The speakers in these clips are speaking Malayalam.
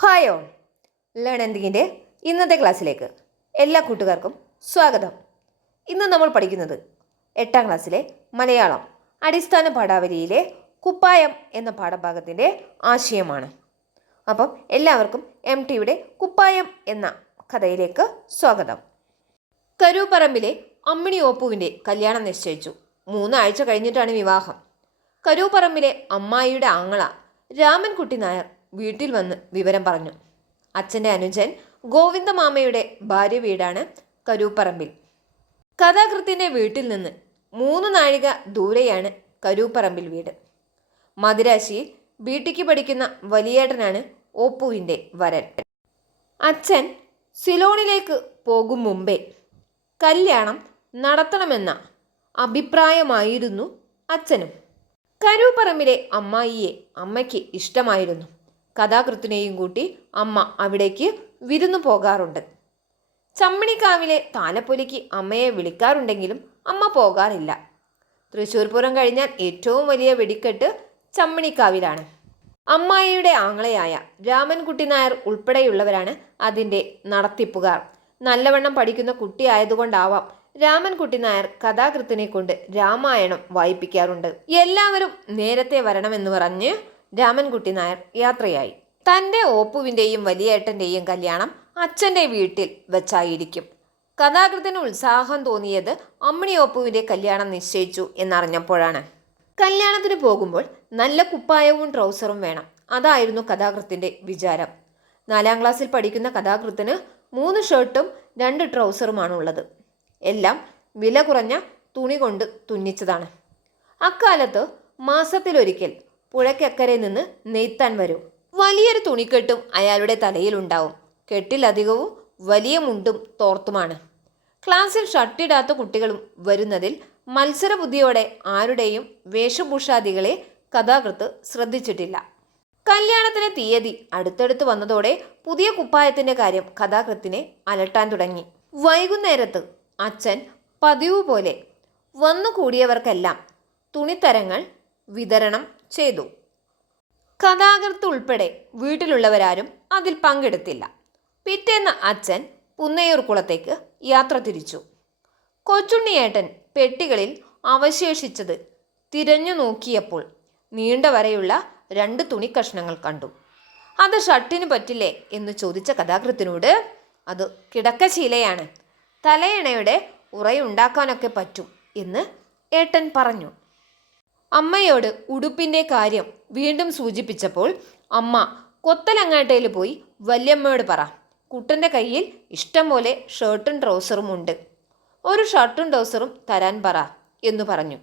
ഹായ് ലേൺ എന്തിങ്ങിന്റെ ഇന്നത്തെ ക്ലാസ്സിലേക്ക് എല്ലാ കൂട്ടുകാർക്കും സ്വാഗതം. ഇന്ന് നമ്മൾ പഠിക്കുന്നത് എട്ടാം ക്ലാസ്സിലെ മലയാളം അടിസ്ഥാന പാഠാവലിയിലെ കുപ്പായം എന്ന പാഠഭാഗത്തിന്റെ ആശയമാണ്. അപ്പം എല്ലാവർക്കും എം ടിയുടെ കുപ്പായം എന്ന കഥയിലേക്ക് സ്വാഗതം. കരൂപ്പറമ്പിലെ അമ്മിണി ഓപ്പുവിന്റെ കല്യാണം നിശ്ചയിച്ചു. മൂന്നാഴ്ച കഴിഞ്ഞിട്ടാണ് വിവാഹം. കരൂപ്പറമ്പിലെ അമ്മായിയുടെ ആങ്ങള രാമൻകുട്ടി നായർ വീട്ടിൽ വന്ന് വിവരം പറഞ്ഞു. അച്ഛന്റെ അനുജൻ ഗോവിന്ദമാമയുടെ ഭാര്യ വീടാണ് കരൂപ്പറമ്പിൽ. കഥാകൃത്തിന്റെ വീട്ടിൽ നിന്ന് മൂന്ന് നാഴിക ദൂരെയാണ് കരൂപ്പറമ്പിൽ വീട്. മദിരാശിയിൽ ബിടിക്ക് പഠിക്കുന്ന വലിയേട്ടനാണ് ഓപ്പുവിന്റെ വരൻ. അച്ഛൻ സിലോണിലേക്ക് പോകും മുമ്പേ കല്യാണം നടത്തണമെന്ന അഭിപ്രായമായിരുന്നു അച്ഛനും. കരൂപ്പറമ്പിലെ അമ്മായിയെ അമ്മയ്ക്ക് ഇഷ്ടമായിരുന്നു. കഥാകൃത്തിനെയും കൂട്ടി അമ്മ അവിടേക്ക് വിരുന്നു പോകാറുണ്ട്. ചമ്മണിക്കാവിലെ താലപ്പൊലിക്ക് അമ്മയെ വിളിക്കാറുണ്ടെങ്കിലും അമ്മ പോകാറില്ല. തൃശ്ശൂർ പൂരം കഴിഞ്ഞാൽ ഏറ്റവും വലിയ വെടിക്കെട്ട് ചമ്മണിക്കാവിലാണ്. അമ്മായിയുടെ ആങ്ങളയായ രാമൻകുട്ടി നായർ ഉൾപ്പെടെയുള്ളവരാണ് അതിന്റെ നടത്തിപ്പുകാർ. നല്ലവണ്ണം പഠിക്കുന്ന കുട്ടിയായതുകൊണ്ടാവാം രാമൻകുട്ടി നായർ കഥാകൃത്തിനെ കൊണ്ട് രാമായണം വായിപ്പിക്കാറുണ്ട്. എല്ലാവരും നേരത്തെ വരണമെന്ന് പറഞ്ഞ് രാമൻകുട്ടി നായർ യാത്രയായി. തന്റെ ഓപ്പുവിന്റെയും വലിയേട്ടന്റെയും കല്യാണം അച്ഛന്റെ വീട്ടിൽ വെച്ചായിരിക്കും. കഥാകൃത്തിന് ഉത്സാഹം തോന്നിയത് അമ്മിണി ഓപ്പുവിന്റെ കല്യാണം നിശ്ചയിച്ചു എന്നറിഞ്ഞപ്പോഴാണ്. കല്യാണത്തിന് പോകുമ്പോൾ നല്ല കുപ്പായവും ട്രൗസറും വേണം. അതായിരുന്നു കഥാകൃത്തിന്റെ വിചാരം. നാലാം ക്ലാസ്സിൽ പഠിക്കുന്ന കഥാകൃത്തിന് മൂന്ന് ഷർട്ടും രണ്ട് ട്രൗസറുമാണ് ഉള്ളത് എല്ലാം വില കുറഞ്ഞ തുണി കൊണ്ട് തുന്നിച്ചതാണ്. അക്കാലത്ത് മാസത്തിലൊരിക്കൽ പുഴയ്ക്കക്കരെ നിന്ന് നെയ്ത്താൻ വരും. വലിയൊരു തുണിക്കെട്ടും അയാളുടെ തലയിലുണ്ടാവും കെട്ടിലധികവും വലിയ മുണ്ടും തോർത്തുമാണ്. ക്ലാസ്സിൽ ഷർട്ടിടാത്ത കുട്ടികളും വരുന്നതിൽ മത്സരബുദ്ധിയോടെ ആരുടെയും വേഷഭൂഷാദികളെ കഥാകൃത്ത് ശ്രദ്ധിച്ചിട്ടില്ല. കല്യാണത്തിന് തീയതി അടുത്തടുത്ത് വന്നതോടെ പുതിയ കുപ്പായത്തിന്റെ കാര്യം കഥാകൃത്തിനെ അലട്ടാൻ തുടങ്ങി. വൈകുന്നേരത്ത് അച്ഛൻ പതിവ് പോലെ വന്നുകൂടിയവർക്കെല്ലാം തുണിത്തരങ്ങൾ വിതരണം ചെയ്തു. കഥാകൃത്ത് ഉൾപ്പെടെ വീട്ടിലുള്ളവരാരും അതിൽ പങ്കെടുത്തില്ല. പിറ്റേന്ന് അച്ഛൻ പുന്നയൂർ കുളത്തേക്ക് യാത്ര തിരിച്ചു. കൊച്ചുണ്ണിയേട്ടൻ പെട്ടികളിൽ അവശേഷിച്ചത് തിരഞ്ഞു നോക്കിയപ്പോൾ നീണ്ട വരെയുള്ള രണ്ട് തുണിക്കഷ്ണങ്ങൾ കണ്ടു. അത് ഷർട്ടിന് പറ്റില്ലേ? എന്ന് ചോദിച്ച കഥാകൃത്തിനോട് അത് കിടക്കശീലയാണ്. തലയണയുടെ ഉറയുണ്ടാക്കാനൊക്കെ പറ്റും എന്ന് ഏട്ടൻ പറഞ്ഞു. അമ്മയോട് ഉടുപ്പിന്റെ കാര്യം വീണ്ടും സൂചിപ്പിച്ചപ്പോൾ അമ്മ കൊത്തലങ്ങാട്ടയിൽ പോയി വല്യമ്മയോട് പറ. കുട്ടന്റെ കയ്യിൽ ഇഷ്ടം പോലെ ഷർട്ടും ട്രൗസറും ഉണ്ട്. ഒരു ഷർട്ടും ട്രൗസറും തരാൻ പറ എന്നു പറഞ്ഞു.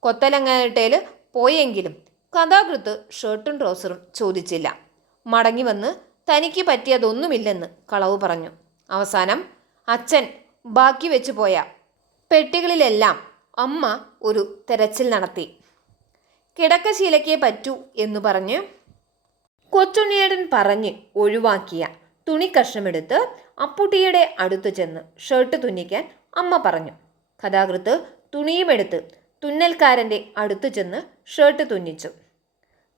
കൊത്തലങ്ങാട്ടയിൽ പോയെങ്കിലും കഥാകൃത്ത് ഷർട്ടും ട്രൗസറും ചോദിച്ചില്ല. മടങ്ങി വന്ന് തനിക്ക് പറ്റിയതൊന്നുമില്ലെന്ന് കളവ് പറഞ്ഞു. അവസാനം അച്ഛൻ ബാക്കി വെച്ചു പോയ പെട്ടികളിലെല്ലാം അമ്മ ഒരു തെരച്ചിൽ നടത്തി. കിടക്കശീലയ്ക്കേ പറ്റൂ എന്ന് പറഞ്ഞ് കൊച്ചുണ്ണിയേടൻ പറഞ്ഞ് ഒഴിവാക്കിയ തുണി കഷ്ണമെടുത്ത് അപ്പുട്ടിയുടെ അടുത്ത് ചെന്ന് ഷർട്ട് തുന്നിക്കാൻ അമ്മ പറഞ്ഞു. കഥാകൃത്ത് തുണിയുമെടുത്ത് തുന്നൽക്കാരന്റെ അടുത്ത് ചെന്ന് ഷർട്ട് തുന്നിച്ചു.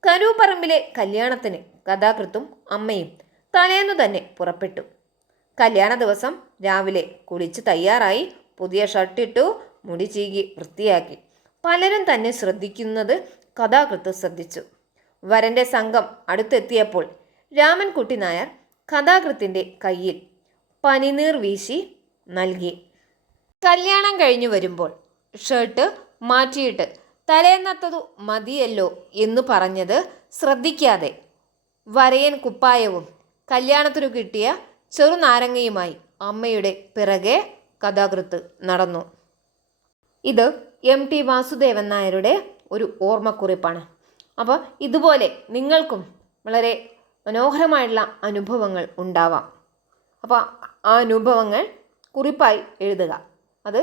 കരൂപ്പറമ്പിലെ കല്യാണത്തിന് കഥാകൃത്തും അമ്മയും തലേന്നു തന്നെ പുറപ്പെട്ടു. കല്യാണ ദിവസം രാവിലെ കുളിച്ച് തയ്യാറായി പുതിയ ഷർട്ടിട്ടു മുടി ചീകി വൃത്തിയാക്കി. പലരും തന്നെ ശ്രദ്ധിക്കുന്നത് കഥാകൃത്ത് ശ്രദ്ധിച്ചു. വരന്റെ സംഘം അടുത്തെത്തിയപ്പോൾ രാമൻകുട്ടി നായർ കഥാകൃത്തിന്റെ കയ്യിൽ പനിനീർ വീശി നൽകി. കല്യാണം കഴിഞ്ഞു വരുമ്പോൾ ഷർട്ട് മാറ്റിയിട്ട് തലേന്നത്തതു മതിയല്ലോ എന്ന് പറഞ്ഞത് ശ്രദ്ധിക്കാതെ വരയൻ കുപ്പായവും കല്യാണത്തിനു കിട്ടിയ ചെറുനാരങ്ങയുമായി അമ്മയുടെ പിറകെ കഥാകൃത്ത് നടന്നു. ഇത് എം ടി വാസുദേവൻ നായരുടെ ഒരു ഓർമ്മക്കുറിപ്പാണ്. അപ്പോൾ ഇതുപോലെ നിങ്ങൾക്കും വളരെ മനോഹരമായിട്ടുള്ള അനുഭവങ്ങൾ ഉണ്ടാവാം. അപ്പോൾ ആ അനുഭവങ്ങൾ കുറിപ്പായി എഴുതുക. അത്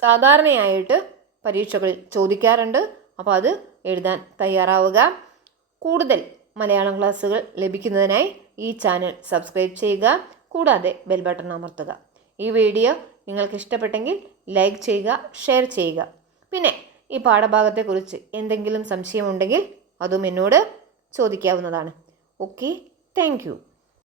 സാധാരണയായിട്ട് പരീക്ഷകളിൽ ചോദിക്കാറുണ്ട്. അപ്പോൾ അത് എഴുതാൻ തയ്യാറാവുക. കൂടുതൽ മലയാളം ക്ലാസ്സുകൾ ലഭിക്കുന്നതിനായി ഈ ചാനൽ സബ്സ്ക്രൈബ് ചെയ്യുക. കൂടാതെ ബെൽ ബട്ടൺ അമർത്തുക. ഈ വീഡിയോ നിങ്ങൾക്ക് ഇഷ്ടപ്പെട്ടെങ്കിൽ ലൈക്ക് ചെയ്യുക ഷെയർ ചെയ്യുക. പിന്നെ ഈ പാഠഭാഗത്തെക്കുറിച്ച് എന്തെങ്കിലും സംശയമുണ്ടെങ്കിൽ അതും എന്നോട് ചോദിക്കാവുന്നതാണ്. Okay thank